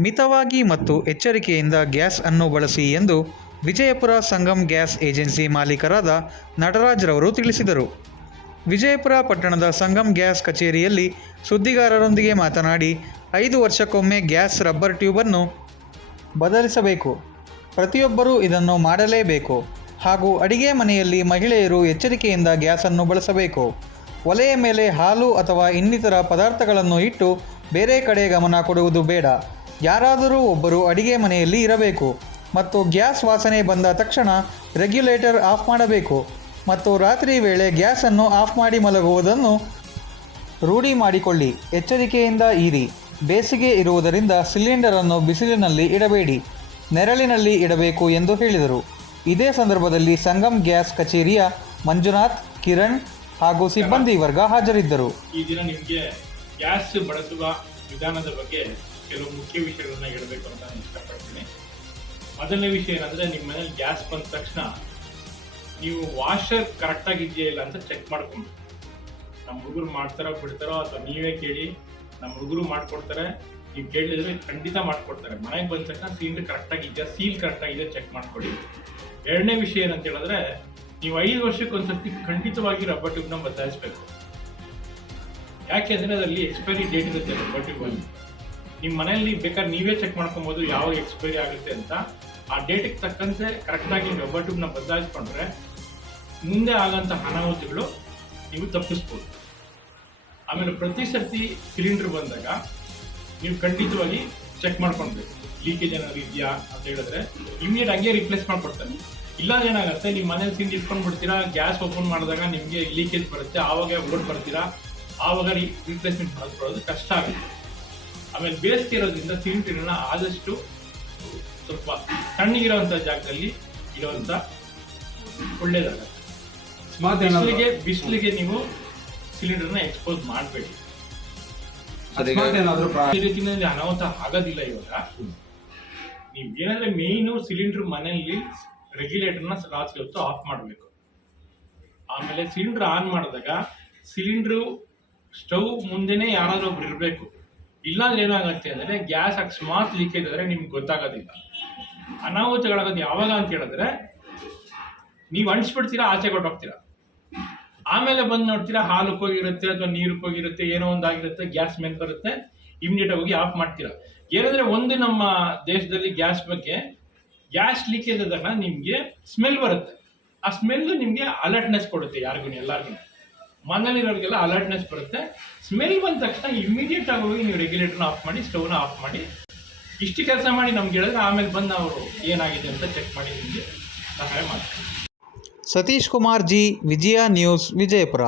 ಮಿತವಾಗಿ ಮತ್ತು ಎಚ್ಚರಿಕೆಯಿಂದ ಗ್ಯಾಸ್ ಅನ್ನು ಬಳಸಿ ಎಂದು ವಿಜಯಪುರ ಸಂಗಮ್ ಗ್ಯಾಸ್ ಏಜೆನ್ಸಿ ಮಾಲೀಕರಾದ ನಟರಾಜ್ರವರು ತಿಳಿಸಿದರು. ವಿಜಯಪುರ ಪಟ್ಟಣದ ಸಂಗಮ್ ಗ್ಯಾಸ್ ಕಚೇರಿಯಲ್ಲಿ ಸುದ್ದಿಗಾರರೊಂದಿಗೆ ಮಾತನಾಡಿ, ಐದು ವರ್ಷಕ್ಕೊಮ್ಮೆ ಗ್ಯಾಸ್ ರಬ್ಬರ್ ಟ್ಯೂಬನ್ನು ಬದಲಿಸಬೇಕು. ಪ್ರತಿಯೊಬ್ಬರೂ ಇದನ್ನು ಮಾಡಲೇಬೇಕು. ಹಾಗೂ ಅಡಿಗೆ ಮನೆಯಲ್ಲಿ ಮಹಿಳೆಯರು ಎಚ್ಚರಿಕೆಯಿಂದ ಗ್ಯಾಸನ್ನು ಬಳಸಬೇಕು. ಒಲೆಯ ಮೇಲೆ ಹಾಲು ಅಥವಾ ಇನ್ನಿತರ ಪದಾರ್ಥಗಳನ್ನು ಇಟ್ಟು ಬೇರೆ ಕಡೆ ಗಮನ ಕೊಡುವುದು ಬೇಡ. ಯಾರಾದರೂ ಒಬ್ಬರು ಅಡಿಗೆ ಮನೆಯಲ್ಲಿ ಇರಬೇಕು ಮತ್ತು ಗ್ಯಾಸ್ ವಾಸನೆ ಬಂದ ತಕ್ಷಣ ರೆಗ್ಯುಲೇಟರ್ ಆಫ್ ಮಾಡಬೇಕು ಮತ್ತು ರಾತ್ರಿ ವೇಳೆ ಗ್ಯಾಸನ್ನು ಆಫ್ ಮಾಡಿ ಮಲಗುವುದನ್ನು ರೂಢಿ ಮಾಡಿಕೊಳ್ಳಿ. ಎಚ್ಚರಿಕೆಯಿಂದ ಇರಿ. ಬೇಸಿಗೆ ಇರುವುದರಿಂದ ಸಿಲಿಂಡರನ್ನು ಬಿಸಿಲಿನಲ್ಲಿ ಇಡಬೇಡಿ. ನೆರಳಿನಲ್ಲಿ ಇಡಬೇಕು ಎಂದು ಹೇಳಿದರು. ಇದೇ ಸಂದರ್ಭದಲ್ಲಿ ಸಂಗಮ್ ಗ್ಯಾಸ್ ಕಚೇರಿಯ ಮಂಜುನಾಥ್, ಕಿರಣ್ ಹಾಗೂ ಸಿಬ್ಬಂದಿ ವರ್ಗ ಹಾಜರಿದ್ದರು. ಈ ದಿನ ನಿಮಗೆ ಗ್ಯಾಸ್ ಬಳಸುವ ವಿಧಾನದ ಬಗ್ಗೆ ಕೆಲವು ಮುಖ್ಯ ವಿಷಯಗಳನ್ನ ಹೇಳಬೇಕು ಅಂತ ನಾನು ಇಷ್ಟಪಡ್ತೀನಿ. ಮೊದಲನೇ ವಿಷಯ ಏನಂದ್ರೆ ನಿಮ್ಮ ಮನೇಲಿ ಗ್ಯಾಸ್ ಬಂದ ತಕ್ಷಣ ನೀವು ವಾಷರ್ ಕರೆಕ್ಟಾಗಿ ಇದೆಯಾ ಇಲ್ಲ ಅಂತ ಚೆಕ್ ಮಾಡ್ಕೊಂಡು ನಮ್ಮ ಹುಡುಗರು ಮಾಡ್ತಾರೋ ಬಿಡ್ತಾರೋ ಅಥವಾ ನೀವೇ ಕೇಳಿ ನಮ್ಮ ಹುಡುಗರು ಮಾಡ್ಕೊಡ್ತಾರೆ, ನೀವು ಕೇಳಿದ್ರೆ ಖಂಡಿತ ಮಾಡ್ಕೊಡ್ತಾರೆ. ಮನೆಗೆ ಬಂದ ತಕ್ಷಣ ಸಿಲಿಂಡರ್ ಕರೆಕ್ಟಾಗಿ ಇದೆಯಾ ಸೀಲ್ ಕರೆಕ್ಟಾಗಿದೆ ಚೆಕ್ ಮಾಡ್ಕೊಳ್ಳಿ. ಎರಡನೇ ವಿಷಯ ಏನಂತ ಹೇಳಿದ್ರೆ, ನೀವು ಐದು ವರ್ಷಕ್ಕೊಂದ್ಸರ್ತಿ ಖಂಡಿತವಾಗಿ ರಬ್ಬರ್ ಟ್ಯೂಬ್ನ ಯಾಕೆ ಯಾಕೆಂದ್ರೆ ಅದರಲ್ಲಿ ಎಕ್ಸ್ಪೈರಿ ಡೇಟ್ ಇರುತ್ತೆ ರಬ್ಬರ್ ಟ್ಯೂಬ್ ನಿಮ್ಮ ಮನೆಯಲ್ಲಿ ಬೇಕಾದ್ರೆ ನೀವೇ ಚೆಕ್ ಮಾಡ್ಕೊಬೋದು ಯಾವಾಗ ಎಕ್ಸ್ಪೈರಿ ಆಗುತ್ತೆ ಅಂತ. ಆ ಡೇಟಿಗೆ ತಕ್ಕಂತೆ ಕರೆಕ್ಟಾಗಿ ರಬ್ಬರ್ ಟ್ಯೂಬ್ನ ಬದಲಾಯಿಸ್ಕೊಂಡ್ರೆ ಮುಂದೆ ಆಗಂತ ಅನಾಹುತಿಗಳು ನೀವು ತಪ್ಪಿಸ್ಬೋದು. ಆಮೇಲೆ ಪ್ರತಿ ಸರ್ತಿ ಸಿಲಿಂಡರ್ ಬಂದಾಗ ನೀವು ಖಂಡಿತವಾಗಿ ಚೆಕ್ ಮಾಡ್ಕೊಳ್ಬೇಕು. ಲೀಕೇಜ್ ಏನಾದ್ರು ಇದೆಯಾ ಅಂತ ಹೇಳಿದ್ರೆ ಇಮಿಡಿಯೇಟ್ ಹಂಗೆ ರಿಪ್ಲೇಸ್ ಮಾಡ್ಕೊಡ್ತಾರೆ. ಇಲ್ಲ ಏನಾಗುತ್ತೆ ನಿಮ್ಮ ಮನೇಲಿ ತಿಂದು ಇಟ್ಕೊಂಡು ಬಿಡ್ತೀರಾ ಗ್ಯಾಸ್ ಓಪನ್ ಮಾಡಿದಾಗ ನಿಮಗೆ ಲೀಕೇಜ್ ಬರುತ್ತೆ, ಆವಾಗ ಓಡ್ ಬರ್ತೀರಾ, ಆವಾಗ ರಿಪ್ಲೇಸ್ಮೆಂಟ್ ಮಾಡ್ಕೊಳ್ಳೋದು ಕಷ್ಟ ಆಗುತ್ತೆ. ಆಮೇಲೆ ಬೇಸಿಗೆ ಇರೋದ್ರಿಂದ ಸಿಲಿಂಡ್ರಿಗಳನ್ನ ಆದಷ್ಟು ಸ್ವಲ್ಪ ತಣ್ಣಗಿರುವಂತ ಜಾಗದಲ್ಲಿ ಇರುವಂತ ಒಳ್ಳೇದಾಗುತ್ತೆ ಬಿಸಿಲಿಗೆ ಏನಾದ್ರು ಬಿಸಿಲಿಗೆ ನೀವು ಸಿಲಿಂಡರ್ನ ಎಕ್ಸ್ಪೋಸ್ ಮಾಡಬೇಡಿ. ಈ ರೀತಿಯಲ್ಲಿ ಅನಾಹುತ ಆಗೋದಿಲ್ಲ ಇವಾಗ. ನೀವು ಏನಂದ್ರೆ ಮೇಯ್ನು ಸಿಲಿಂಡರ್ ಮನೆಯಲ್ಲಿ ರೆಗ್ಯುಲೇಟರ್ನ ರಾತ್ರಿ ಹೊತ್ತು ಆಫ್ ಮಾಡಬೇಕು. ಆಮೇಲೆ ಸಿಲಿಂಡರ್ ಆನ್ ಮಾಡಿದಾಗ ಸಿಲಿಂಡರ್ ಸ್ಟವ್ ಮುಂದೆನೇ ಯಾರಾದ್ರೂ ಒಬ್ರು ಇರಬೇಕು. ಇಲ್ಲಾಂದ್ರೆ ಏನಾಗುತ್ತೆ ಅಂದ್ರೆ ಗ್ಯಾಸ್ ಅಕಸ್ಮಾತ್ ಲೀಕೇಜ್ ಆದರೆ ನಿಮ್ಗೆ ಗೊತ್ತಾಗೋದಿಲ್ಲ. ಅನಾಹುತಗಳಾಗೋದು ಯಾವಾಗ ಅಂತ ಹೇಳಿದ್ರೆ ನೀವು ಅಂಟಿಸ್ಬಿಡ್ತೀರಾ, ಆಚೆ ಕೊಟ್ಟೋಗ್ತೀರಾ ಆಮೇಲೆ ಬಂದು ನೋಡ್ತೀರಾ, ಹಾಲು ಹೋಗಿರುತ್ತೆ ಅಥವಾ ನೀರು ಹೋಗಿರುತ್ತೆ ಏನೋ ಒಂದಾಗಿರುತ್ತೆ ಗ್ಯಾಸ್ ಮೇಲೆ ಬರುತ್ತೆ ಇಮಿಡಿಯೇಟ್ ಹೋಗಿ ಆಫ್ ಮಾಡ್ತೀರಾ. ಏನಂದ್ರೆ ಒಂದು ನಮ್ಮ ದೇಶದಲ್ಲಿ ಗ್ಯಾಸ್ ಬಗ್ಗೆ ಗ್ಯಾಸ್ ಲೀಕೇಜ್ ಆದಾಗ ನಿಮಗೆ ಸ್ಮೆಲ್ ಬರುತ್ತೆ. ಆ ಸ್ಮೆಲ್ ನಿಮಗೆ ಅಲರ್ಟ್ನೆಸ್ ಕೊಡುತ್ತೆ ಯಾರಿಗೂ ಎಲ್ಲರಿಗೂ ಮನೇಲಿರೋರಿಗೆಲ್ಲ ಅಲರ್ಟ್ನೆಸ್ ಬರುತ್ತೆ. ಸ್ಮೆಲ್ ಬಂದ ತಕ್ಷಣ ಇಮಿಡಿಯೇಟ್ ಆಗಿ ಹೋಗಿ ನೀವು ರೆಗ್ಯುಲೇಟರ್ನ ಆಫ್ ಮಾಡಿ ಸ್ಟವ್ನ ಆಫ್ ಮಾಡಿ. ಇಷ್ಟು ಕೆಲಸ ಮಾಡಿ ನಮ್ಗೆ ಹೇಳಿದ್ರೆ ಆಮೇಲೆ ಬಂದು ಅವರು ಏನಾಗಿದೆ ಅಂತ ಚೆಕ್ ಮಾಡಿ ನಿಮಗೆ ಸಹಾಯ ಮಾಡ್ತೀನಿ ಸತೀಶ್ ಕುಮಾರ್ ಜಿ, ವಿಜಯ ನ್ಯೂಸ್, ವಿಜಯಪುರ.